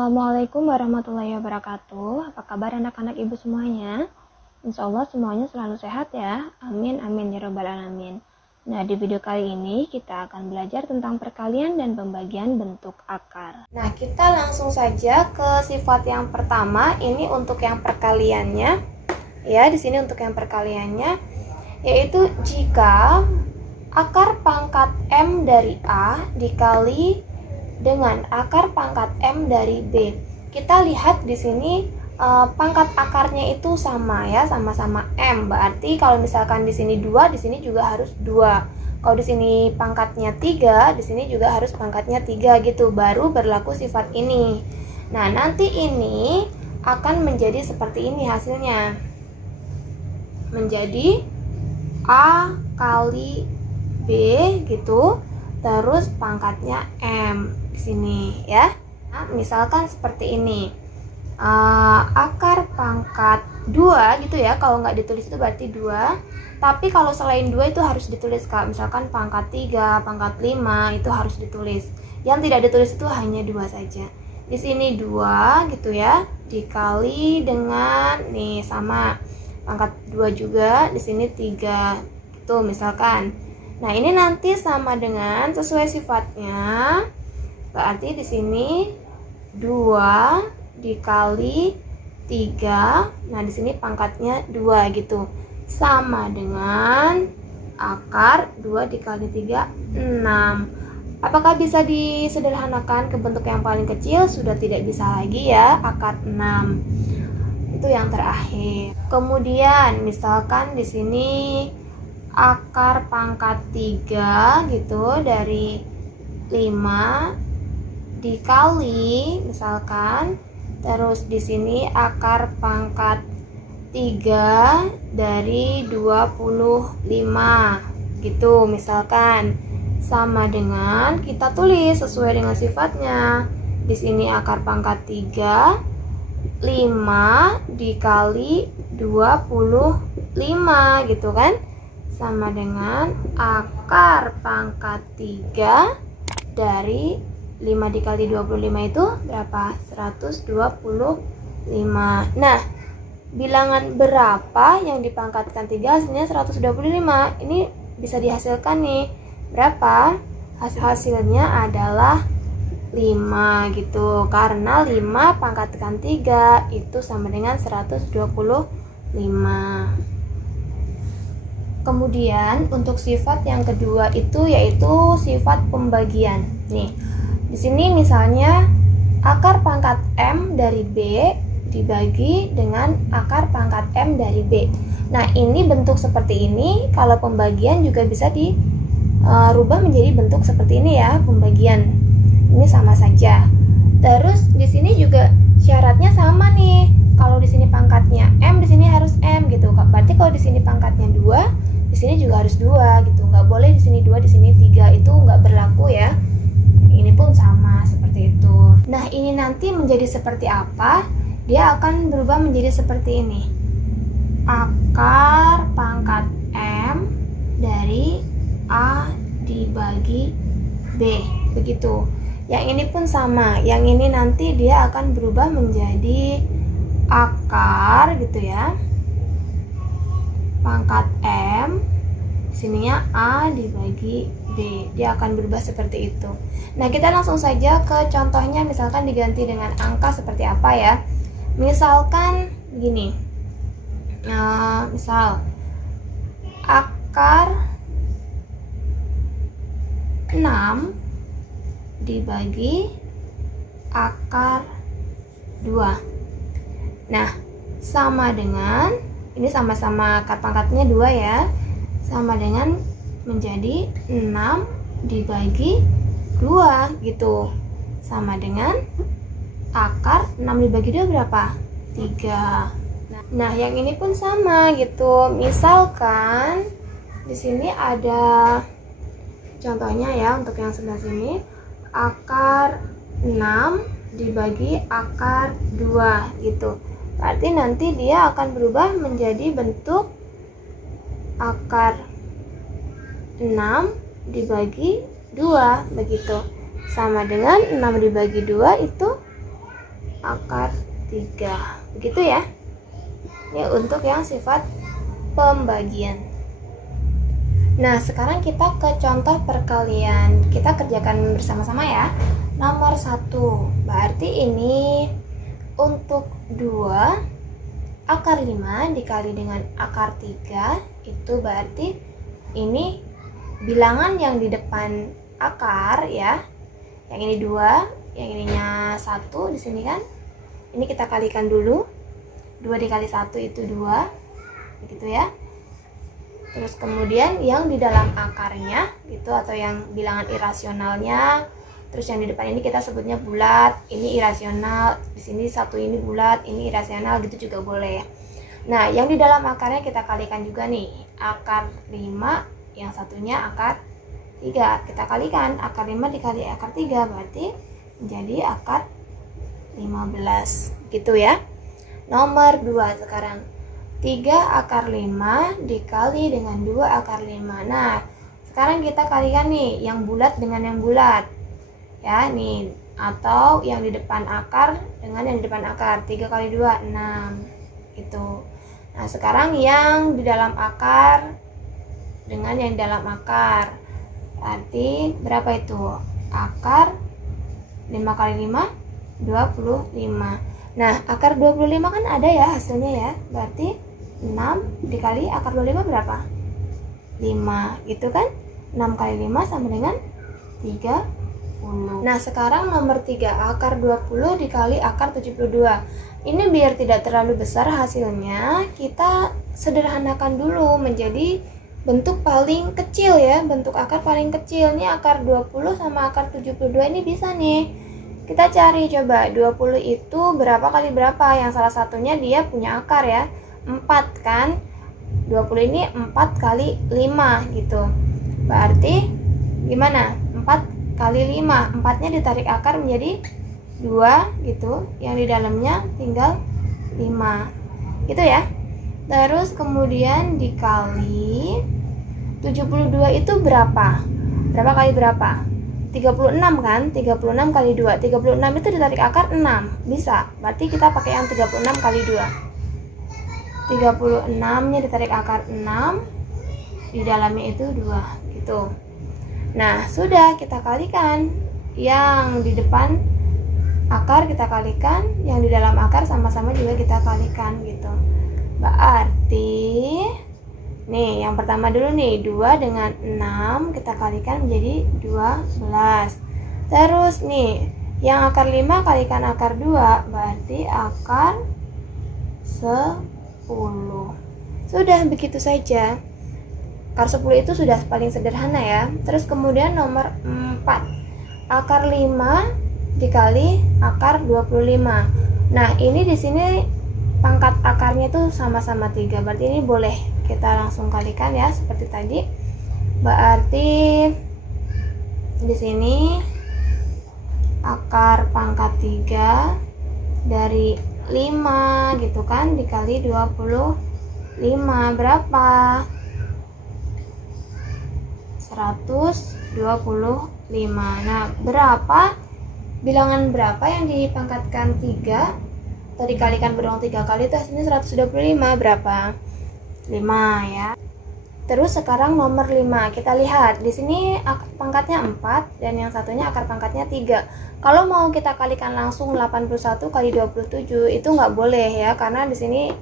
Assalamualaikum warahmatullahi wabarakatuh. Apa kabar anak-anak ibu semuanya? Insya Allah semuanya selalu sehat ya. Amin amin ya robbal alamin. Nah, di video kali ini kita akan belajar tentang perkalian dan pembagian bentuk akar. Nah, kita langsung saja ke sifat yang pertama. Ini untuk yang perkaliannya. Ya, di sini untuk yang perkaliannya yaitu jika akar pangkat M dari A dikali dengan akar pangkat M dari B. Kita lihat di sini pangkat akarnya itu sama ya, sama-sama M. Berarti kalau misalkan di sini 2, di sini juga harus 2. Kalau di sini pangkatnya 3, di sini juga harus pangkatnya 3 gitu. Baru berlaku sifat ini. Nah, nanti ini akan menjadi seperti ini hasilnya. Menjadi A kali B gitu. Terus pangkatnya M di sini ya. Nah, misalkan seperti ini. Akar pangkat 2 gitu ya. Kalau nggak ditulis itu berarti 2. Tapi kalau selain 2 itu harus ditulis Kak. Misalkan pangkat 3, pangkat 5 itu harus ditulis. Yang tidak ditulis itu hanya 2 saja. Di sini 2 gitu ya. Dikali dengan nih sama pangkat 2 juga, di sini 3 gitu misalkan. Nah, ini nanti sama dengan sesuai sifatnya. Berarti di sini 2 dikali 3. Nah, di sini pangkatnya 2 gitu. Sama dengan akar 2 dikali 3, 6. Apakah bisa disederhanakan ke bentuk yang paling kecil? Sudah tidak bisa lagi ya, akar 6. Itu yang terakhir. Kemudian misalkan di sini akar pangkat 3 gitu dari 5 dikali misalkan, terus di sini akar pangkat 3 dari 25 gitu misalkan, sama dengan kita tulis sesuai dengan sifatnya. Di sini akar pangkat 3 5 dikali 25 gitu kan, sama dengan akar pangkat 3 dari 5 dikali 25 itu berapa? 125. Nah, bilangan berapa yang dipangkatkan 3 hasilnya 125. Ini bisa dihasilkan nih. Berapa? Hasilnya adalah 5 gitu. Karena 5 pangkatkan 3 itu sama dengan 125. Kemudian untuk sifat yang kedua itu yaitu sifat pembagian. Nih, di sini misalnya akar pangkat M dari B dibagi dengan akar pangkat M dari B. Nah, ini bentuk seperti ini. Kalau pembagian juga bisa dirubah menjadi bentuk seperti ini ya, pembagian. Ini sama saja. Terus di sini juga syaratnya sama nih. Kalau di sini pangkatnya M, di sini harus M gitu. Berarti kalau di sini pangkatnya 2, di sini juga harus 2 gitu. Nggak boleh di sini 2, di sini 3, itu nggak berlaku ya. Ini pun sama seperti itu. Nah, ini nanti menjadi seperti apa? Dia akan berubah menjadi seperti ini. Akar pangkat M dari A dibagi B. Begitu. Yang ini pun sama. Yang ini nanti dia akan berubah menjadi akar gitu ya. Pangkat M, sininya A dibagi B. Dia akan berubah seperti itu. Nah, kita langsung saja ke contohnya. Misalkan diganti dengan angka seperti apa ya. Misalkan begini. Misal akar 6 dibagi akar 2. Nah, sama dengan ini sama-sama akar pangkatnya 2 ya. Sama dengan menjadi 6 dibagi 2 gitu. Sama dengan akar 6 dibagi 2 berapa? 3. Nah, yang ini pun sama gitu. Misalkan di sini ada contohnya ya untuk yang sebelah sini. Akar 6 dibagi akar 2 gitu. Berarti nanti dia akan berubah menjadi bentuk akar 6 dibagi 2 begitu. Sama dengan 6 dibagi 2 itu akar 3. Begitu ya. Ini untuk yang sifat pembagian. Nah, sekarang kita ke contoh perkalian. Kita kerjakan bersama-sama ya. Nomor 1. Berarti ini untuk 2 akar 5 dikali dengan akar 3, itu berarti ini bilangan yang di depan akar ya. Yang ini 2, yang ininya 1 di sini kan. Ini kita kalikan dulu. 2 dikali 1 itu 2. Begitu ya. Terus kemudian yang di dalam akarnya gitu, atau yang bilangan irasionalnya. Terus yang di depan ini kita sebutnya bulat, ini irasional, di sini satu ini bulat, ini irasional, gitu juga boleh. Nah, yang di dalam akarnya kita kalikan juga nih, akar 5, yang satunya akar 3. Kita kalikan, akar 5 dikali akar 3, berarti menjadi akar 15, gitu ya. Nomor 2 sekarang, 3 akar 5 dikali dengan 2 akar 5. Nah, sekarang kita kalikan nih, yang bulat dengan yang bulat. Ya, nih, atau yang di depan akar dengan yang di depan akar. 3 kali 2, 6 gitu. Nah, sekarang yang di dalam akar dengan yang di dalam akar, berarti berapa itu? Akar 5 kali 5, 25. Nah, akar 25 kan ada ya hasilnya ya. Berarti 6 dikali akar 25 berapa? 5 gitu kan. 6 kali 5 sama dengan 30. Nah, sekarang nomor 3, akar 20 dikali akar 72. Ini biar tidak terlalu besar hasilnya, kita sederhanakan dulu menjadi bentuk paling kecil ya, bentuk akar paling kecil. Ini akar 20 sama akar 72 ini bisa nih. Kita cari coba, 20 itu berapa kali berapa? Yang salah satunya dia punya akar ya, 4 kan. 20 ini 4 kali 5 gitu. Berarti gimana? 4 kali 5, 4-nya ditarik akar menjadi 2 gitu, yang di dalamnya tinggal 5 gitu ya. Terus kemudian dikali 72 itu berapa? Berapa kali berapa? 36 kan? 36 kali 2, 36 itu ditarik akar 6, bisa. Berarti kita pakai yang 36 kali 2. 36-nya ditarik akar 6, di dalamnya itu 2 gitu. Nah, sudah, kita kalikan. Yang di depan akar kita kalikan, yang di dalam akar sama-sama juga kita kalikan gitu. Berarti nih, yang pertama dulu nih, 2 dengan 6 kita kalikan menjadi 12. Terus nih, yang akar 5 kalikan akar 2, berarti akar 10. Sudah, begitu saja. Akar 10 itu sudah paling sederhana ya. Terus kemudian nomor 4, akar 5 dikali akar 25. Nah, ini di sini pangkat akarnya itu sama-sama 3. Berarti ini boleh kita langsung kalikan ya seperti tadi. Berarti di sini akar pangkat 3 dari 5 gitu kan, dikali 25 berapa? 125. Nah, berapa bilangan berapa yang dipangkatkan 3 atau dikalikan berulang 3 kali itu hasilnya 125 berapa? 5 ya. Terus sekarang nomor 5, kita lihat di sini pangkatnya 4 dan yang satunya akar pangkatnya 3. Kalau mau kita kalikan langsung 81 kali 27 itu nggak boleh ya, karena di sini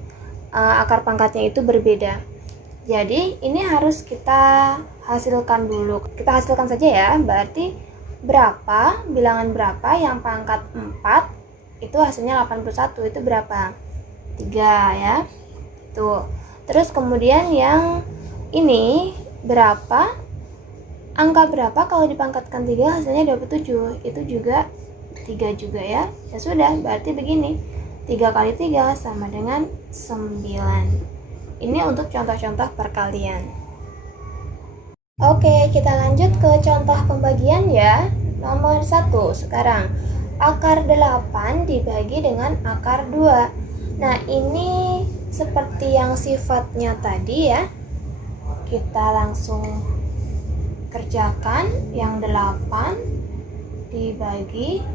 akar pangkatnya itu berbeda. Jadi ini harus kita hasilkan dulu. Kita hasilkan saja ya. Berarti berapa, bilangan berapa yang pangkat 4 itu hasilnya 81, itu berapa? 3 ya. Tuh. Terus kemudian yang ini berapa? Angka berapa kalau dipangkatkan 3 hasilnya 27? Itu juga 3 juga ya. Ya sudah, berarti begini. 3 kali 3 sama dengan 9. Ini untuk contoh-contoh perkalian. Oke, kita lanjut ke contoh pembagian ya. Nomor 1 sekarang. Akar 8 dibagi dengan akar 2. Nah, ini seperti yang sifatnya tadi ya. Kita langsung kerjakan yang 8 dibagi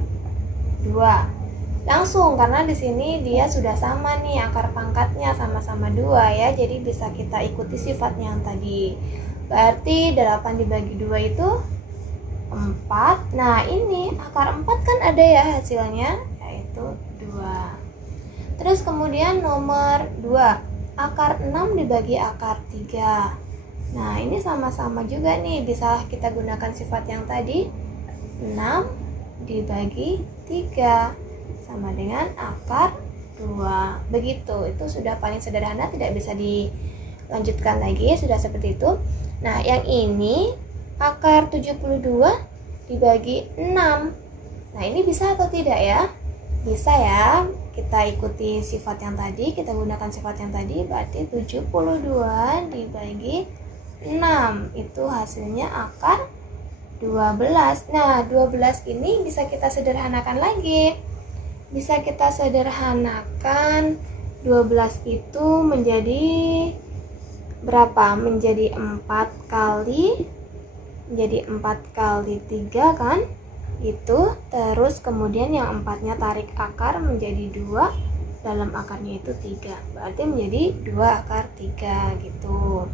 2. langsung karena di sini dia sudah sama nih, akar pangkatnya sama-sama 2 ya. Jadi bisa kita ikuti sifatnya yang tadi. Berarti 8 dibagi 2 itu 4. Nah, ini akar 4 kan ada ya hasilnya, yaitu 2. Terus kemudian nomor 2, akar 6 dibagi akar 3. Nah, ini sama-sama juga nih, bisa kita gunakan sifat yang tadi. 6 dibagi 3 sama dengan akar 2. Begitu, itu sudah paling sederhana, tidak bisa dilanjutkan lagi, sudah seperti itu. Nah, yang ini akar 72 dibagi 6. Nah, ini bisa atau tidak ya? Bisa ya. Kita ikuti sifat yang tadi, kita gunakan sifat yang tadi, berarti 72 dibagi 6 itu hasilnya akar 12. Nah, 12 ini bisa kita sederhanakan lagi. Bisa kita sederhanakan 12 itu menjadi berapa? Menjadi 4 kali 3 kan? Itu. Terus kemudian yang 4-nya tarik akar menjadi 2, dalam akarnya itu 3. Berarti menjadi 2 akar 3 gitu.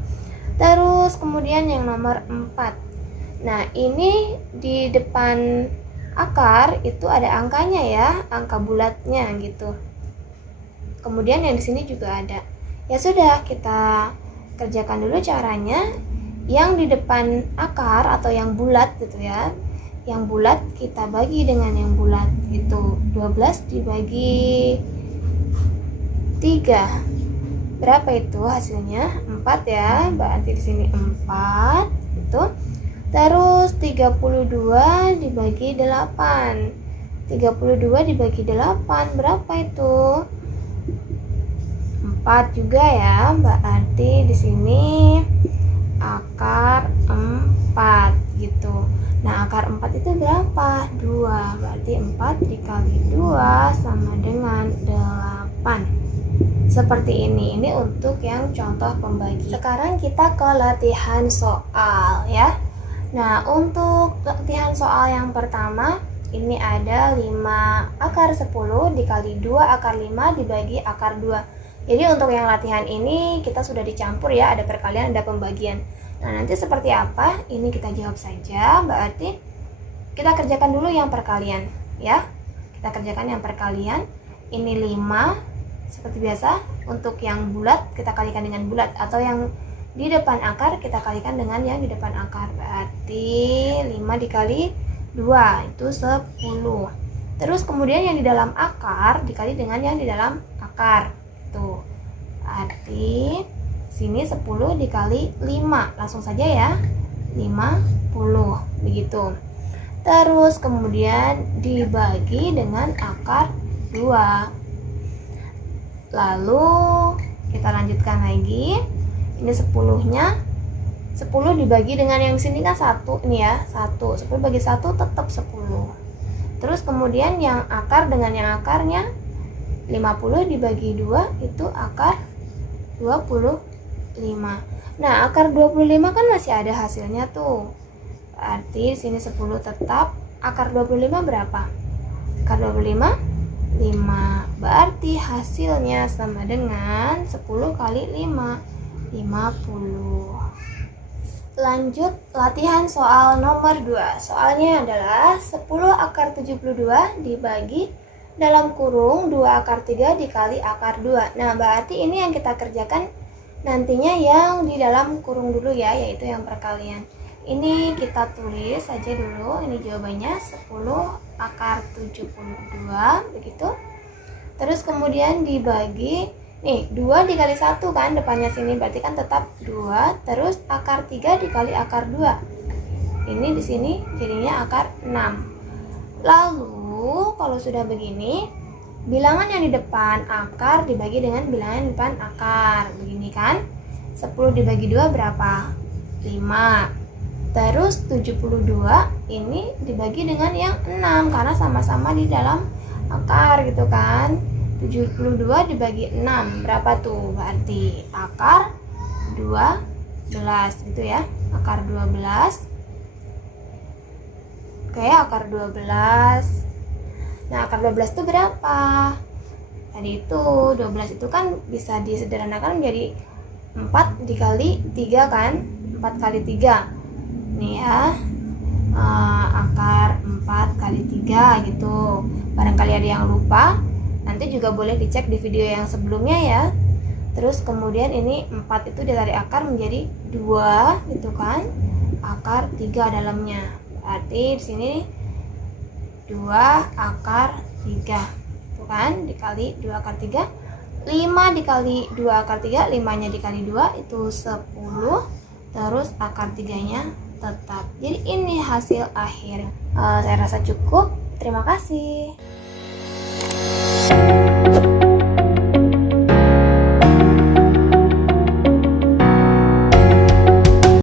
Terus kemudian yang nomor 4. Nah, ini di depan akar itu ada angkanya ya, angka bulatnya gitu. Kemudian yang di sini juga ada. Ya sudah, kita kerjakan dulu caranya. Yang di depan akar atau yang bulat gitu ya. Yang bulat kita bagi dengan yang bulat gitu. 12 dibagi 3. Berapa itu hasilnya? 4 ya. Berarti di sini 4 itu. Terus 32 dibagi 8. 32 dibagi 8 berapa itu? 4 juga ya. Berarti di sini akar 4 gitu. Nah, akar 4 itu berapa? 2. Berarti 4 dikali 2 sama dengan 8. Seperti ini untuk yang contoh pembagi. Sekarang kita ke latihan soal ya. Nah, untuk latihan soal yang pertama, ini ada 5 akar 10 dikali 2 akar 5 dibagi akar 2. Jadi untuk yang latihan ini kita sudah dicampur ya, ada perkalian, ada pembagian. Nah, nanti seperti apa? Ini kita jawab saja. Berarti kita kerjakan dulu yang perkalian ya. Kita kerjakan yang perkalian. Ini 5. Seperti biasa, untuk yang bulat kita kalikan dengan bulat, atau yang di depan akar kita kalikan dengan yang di depan akar. Berarti 5 dikali 2 itu 10. Terus kemudian yang di dalam akar dikali dengan yang di dalam akar. Tuh. Berarti sini 10 dikali 5. Langsung saja ya. 50. Begitu. Terus kemudian dibagi dengan akar 2. Lalu kita lanjutkan lagi. Ini 10-nya 10 dibagi dengan yang di sini kan 1 ini ya, 1. 10 bagi 1 tetap 10. Terus kemudian yang akar dengan yang akarnya 50 dibagi 2 itu akar 25. Nah, akar 25 kan masih ada hasilnya tuh. Berarti sini 10 tetap. Akar 25 berapa? Akar 25 5. Berarti hasilnya sama dengan 10 kali 5, 50. Lanjut latihan soal nomor 2. Soalnya adalah 10 akar 72 dibagi dalam kurung 2 akar 3 dikali akar 2. Nah, berarti ini yang kita kerjakan nantinya yang di dalam kurung dulu ya, yaitu yang perkalian. Ini kita tulis saja dulu, ini jawabannya 10 akar 72 begitu. Terus kemudian dibagi, nih 2 dikali 1 kan depannya sini, berarti kan tetap 2. Terus akar 3 dikali akar 2. Ini di sini jadinya akar 6. Lalu kalau sudah begini, bilangan yang di depan akar dibagi dengan bilangan di depan akar. Begini kan? 10 dibagi 2 berapa? 5. Terus 72 ini dibagi dengan yang 6 karena sama-sama di dalam akar gitu kan. 72 dibagi 6 berapa tuh? Berarti akar 12 gitu ya. Akar 12. Oke, akar 12. Nah, akar 12 itu berapa? Tadi itu 12 itu kan bisa disederhanakan menjadi 4 dikali 3 kan? 4 kali 3. Nih ya. Akar 4 kali 3 gitu. Barangkali ada yang lupa, nanti juga boleh dicek di video yang sebelumnya ya. Terus kemudian ini 4 itu ditarik akar menjadi 2 gitu kan. Akar 3 dalamnya. Berarti di sini 2 akar 3 itu kan, dikali 2 akar 3, 5 dikali 2 akar 3, 5 nya dikali 2 itu 10, terus akar 3 nya tetap. Jadi ini hasil akhir. Saya rasa cukup. Terima kasih.